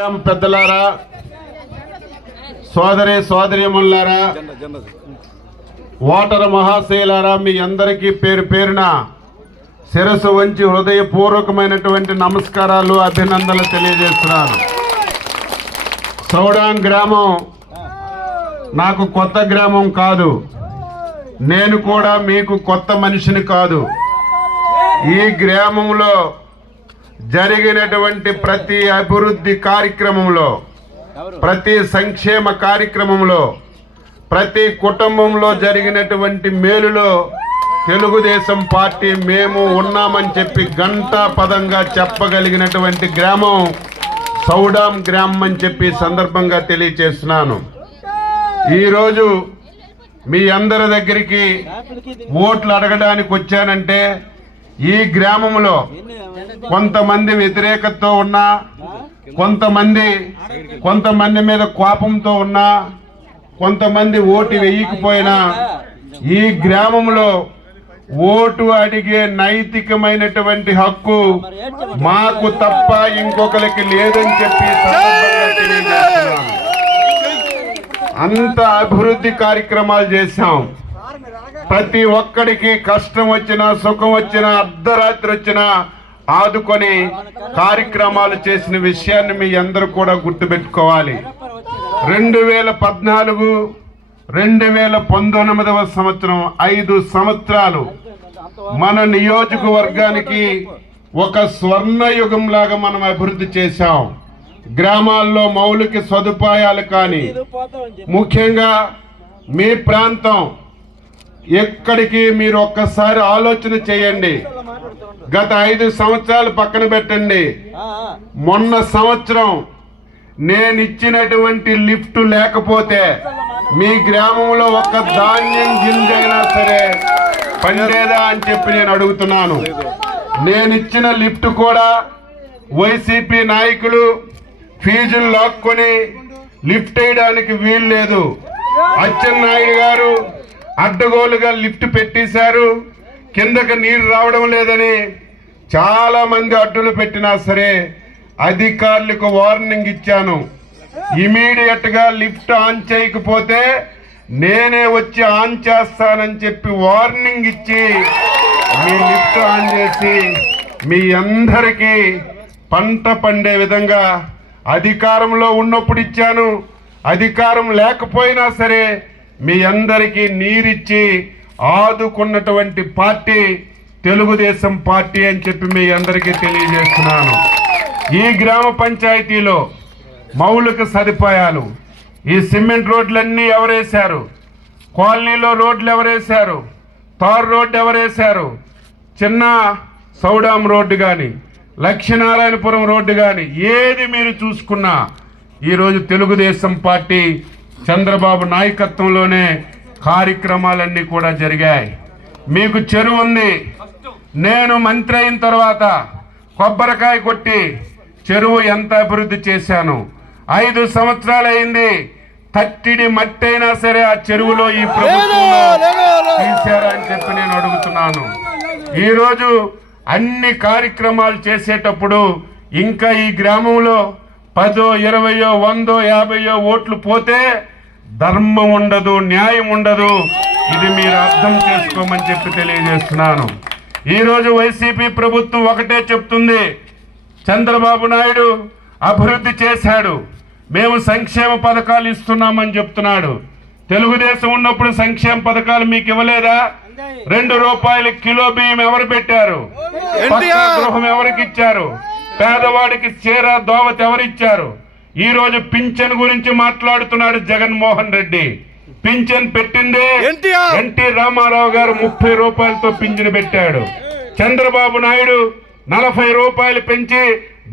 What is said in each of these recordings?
గ్రామ పెద్దలారా, సోదరీమణులారా, ఓటర్ మహాశయులారా, మీ అందరికీ పేరు పేరున శిరస్సు వంచి హృదయపూర్వకమైనటువంటి నమస్కారాలు, అభినందనలు తెలియజేస్తున్నాను. సౌడాం గ్రామం నాకు కొత్త గ్రామం కాదు. నేను కూడా మీకు కొత్త మనిషిని కాదు. ఈ గ్రామంలో జరిగినటువంటి ప్రతి అభివృద్ధి కార్యక్రమంలో, ప్రతి సంక్షేమ కార్యక్రమంలో, ప్రతి కుటుంబంలో జరిగినటువంటి మేలులో తెలుగుదేశం పార్టీ మేము ఉన్నామని చెప్పి గంటా పదంగా చెప్పగలిగినటువంటి గ్రామం సౌడాం గ్రామం అని చెప్పి సందర్భంగా తెలియజేస్తున్నాను. ఈరోజు మీ అందరి దగ్గరికి ఓట్లు అడగడానికి వచ్చానంటే, ఈ గ్రామంలో కొంతమంది వ్యతిరేకతతో ఉన్నా, కొంతమంది మీద కోపంతో ఉన్నా, కొంతమంది ఓటు వేయకపోయినా, ఈ గ్రామంలో ఓటు అడిగే నైతికమైనటువంటి హక్కు మాకు తప్ప ఇంకొకరికి లేదని చెప్పి తెలియజేస్తున్నాను. అంత అభివృద్ధి కార్యక్రమాలు చేశాం. ప్రతి ఒక్కడికి కష్టం వచ్చినా, సుఖం వచ్చినా, అర్ధరాత్రి వచ్చినా ఆదుకొని కార్యక్రమాలు చేసిన విషయాన్ని మీ అందరూ కూడా గుర్తుపెట్టుకోవాలి. 2014, 2019 సంవత్సరం 5 సంవత్సరాలు మన నియోజకవర్గానికి ఒక స్వర్ణయుగం లాగా మనం అభివృద్ధి చేశాం. గ్రామాల్లో మౌలిక సదుపాయాలు కానీ, ముఖ్యంగా మీ ప్రాంతం ఎక్కడికి మీరు ఒక్కసారి ఆలోచన చేయండి. గత 5 సంవత్సరాలు పక్కన పెట్టండి. మొన్న సంవత్సరం నేను ఇచ్చినటువంటి లిఫ్ట్ లేకపోతే మీ గ్రామంలో ఒక్క ధాన్యం గింజైనా సరే పండేదా అని చెప్పి నేను అడుగుతున్నాను. నేను ఇచ్చిన లిఫ్ట్ కూడా వైసీపీ నాయకులు ఫీజులు లాక్కొని లిఫ్ట్ వేయడానికి వీలు లేదు. అచ్చెన్నాయుడు గారు అడ్డగోలుగా లిఫ్ట్ పెట్టేశారు. కిందకి నీరు రావడం లేదని చాలా మంది అడ్డులు పెట్టినా సరే అధికారులకు వార్నింగ్ ఇచ్చాను. ఇమీడియట్ గా లిఫ్ట్ ఆన్ చేయకపోతే నేనే వచ్చి ఆన్ చేస్తానని చెప్పి వార్నింగ్ ఇచ్చి మీ లిఫ్ట్ ఆన్ చేసి మీ అందరికీ పంట పండే విధంగా అధికారంలో ఉన్నప్పుడు ఇచ్చాను. అధికారం లేకపోయినా సరే మీ అందరికీ నీరిచ్చి ఆదుకున్నటువంటి పార్టీ తెలుగుదేశం పార్టీ అని చెప్పి మీ అందరికీ తెలియజేస్తున్నాను. ఈ గ్రామ పంచాయతీలో మౌలిక సదుపాయాలు, ఈ సిమెంట్ రోడ్లన్నీ ఎవరేశారు? కాలనీలో రోడ్లు ఎవరేశారు? Tar road ఎవరేశారు? చిన్న సౌడాం రోడ్డు కానీ, లక్ష్మీనారాయణపురం రోడ్డు కానీ ఏది మీరు చూసుకున్నా ఈరోజు తెలుగుదేశం పార్టీ చంద్రబాబు నాయకత్వంలోనే కార్యక్రమాలన్నీ కూడా జరిగాయి. మీకు చెరువు ఉంది. నేను మంత్రి అయిన తర్వాత కొబ్బరికాయ కొట్టి చెరువు ఎంత అభివృద్ధి చేశాను. 5 సంవత్సరాలు అయింది. తట్టిడి మట్టి అయినా సరే ఆ చెరువులో ఈ ప్రభుత్వంలో తీశారా అని చెప్పి నేను అడుగుతున్నాను. ఈరోజు అన్ని కార్యక్రమాలు చేసేటప్పుడు ఇంకా ఈ గ్రామంలో 10, 20, 100, 50 ఓట్లు పోతే ధర్మం ఉండదు, న్యాయం ఉండదు. ఇది మీరు అర్థం చేసుకోమని చెప్పి తెలియజేస్తున్నాను. ఈరోజు వైసీపీ ప్రభుత్వం ఒకటే చెప్తుంది, చంద్రబాబు నాయుడు అభివృద్ధి చేశాడు, మేము సంక్షేమ పథకాలు ఇస్తున్నామని చెప్తున్నాడు. తెలుగుదేశం ఉన్నప్పుడు సంక్షేమ పథకాలు మీకు ఇవ్వలేదా? 2 రూపాయల కిలో బియ్యం ఎవరు పెట్టారు? గృహం ఎవరికి ఇచ్చారు? పేదవాడికి చీర దోవత ఎవరిచ్చారు? ఈ రోజు పింఛన్ గురించి మాట్లాడుతున్నాడు జగన్మోహన్ రెడ్డి. పింఛన్ పెట్టిందే ఎన్టీ రామారావు గారు 30 రూపాయలతో పింఛన్ పెట్టాడు. చంద్రబాబు నాయుడు 40 రూపాయలు పెంచి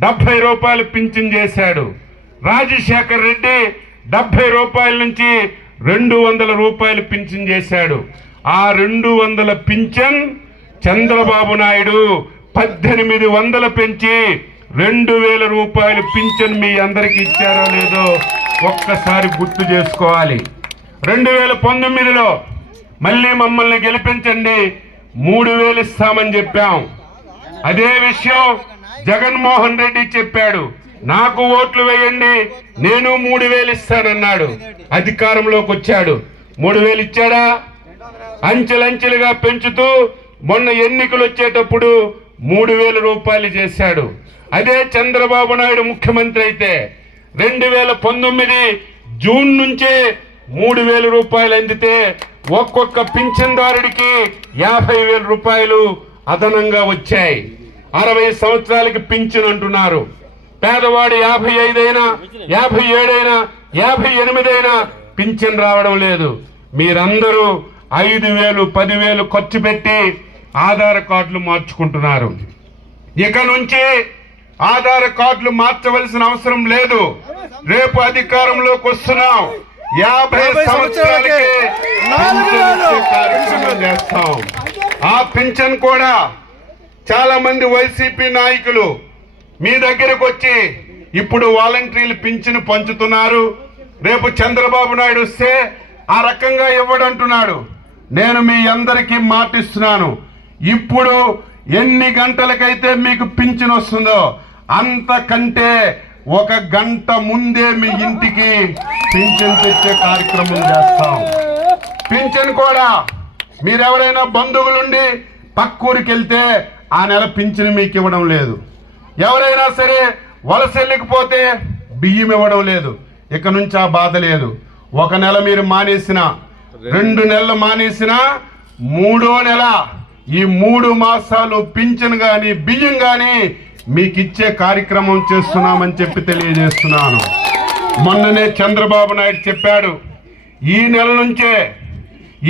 70 రూపాయలు పింఛన్ చేశాడు. రాజశేఖర్ రెడ్డి 70 రూపాయల నుంచి 200 రూపాయలు పింఛన్ చేశాడు. ఆ 200 పింఛన్ చంద్రబాబు నాయుడు 1800 పెంచి 2000 రూపాయలు పింఛన్ మీ అందరికి ఇచ్చారో లేదో ఒక్కసారి గుర్తు చేసుకోవాలి. 2019లో మళ్ళీ మమ్మల్ని గెలిపించండి, 3000 ఇస్తామని చెప్పాం. అదే విషయం జగన్మోహన్ రెడ్డి చెప్పాడు. నాకు ఓట్లు వేయండి, నేను 3,000 ఇస్తానన్నాడు. అధికారంలోకి వచ్చాడు. 3,000 ఇచ్చాడా? అంచెలంచెలుగా పెంచుతూ మొన్న ఎన్నికలు వచ్చేటప్పుడు 3,000 రూపాయలు చేశాడు. అదే చంద్రబాబు నాయుడు ముఖ్యమంత్రి అయితే 2019 జూన్ నుంచే 3,000 రూపాయలు అందితే ఒక్కొక్క పింఛన్దారుడికి 50,000 రూపాయలు అదనంగా వచ్చాయి. 60 సంవత్సరాలకి పింఛన్ అంటున్నారు. పేదవాడు 55 అయినా, 57 అయినా, 58 అయినా పింఛన్ రావడం లేదు. మీరందరూ 5,000, 10,000 ఖర్చు పెట్టి ఆధార్ కార్డులు మార్చుకుంటున్నారు. ఇక నుంచి ఆధార్ కార్డులు మార్చవలసిన అవసరం లేదు. రేపు అధికారంలోకి వస్తున్నాం. 50 సంవత్సరాలకి కార్యక్రమం చేస్తాం. ఆ పింఛన్ కూడా చాలా మంది వైసీపీ నాయకులు మీ దగ్గరకు వచ్చి ఇప్పుడు వాలంటీర్లు పింఛను పంచుతున్నారు. రేపు చంద్రబాబు నాయుడు వస్తే ఆ రకంగా ఇవ్వడంటున్నాడు. నేను మీ అందరికీ మాటిస్తున్నాను, ఇప్పుడు ఎన్ని గంటలకైతే మీకు పింఛను వస్తుందో అంతకంటే 1 గంట ముందే మీ ఇంటికి పింఛన్ తెచ్చే కార్యక్రమం చేస్తాం. పింఛన్ కూడా మీరెవరైనా బంధువులుండి పక్కూరికి వెళ్తే ఆ నెల పింఛను మీకు ఇవ్వడం లేదు. ఎవరైనా సరే వలస వెళ్ళకపోతే బియ్యం ఇవ్వడం లేదు. ఇక నుంచి ఆ బాధ లేదు. 1 నెల మీరు మానేసిన, 2 నెలలు మానేసిన, 3వ నెల ఈ 3 మాసాలు పింఛన్ గాని బియ్యం గాని మీకు ఇచ్చే కార్యక్రమం చేస్తున్నామని చెప్పి తెలియజేస్తున్నాను. మొన్ననే చంద్రబాబు నాయుడు చెప్పాడు, ఈ నెల నుంచే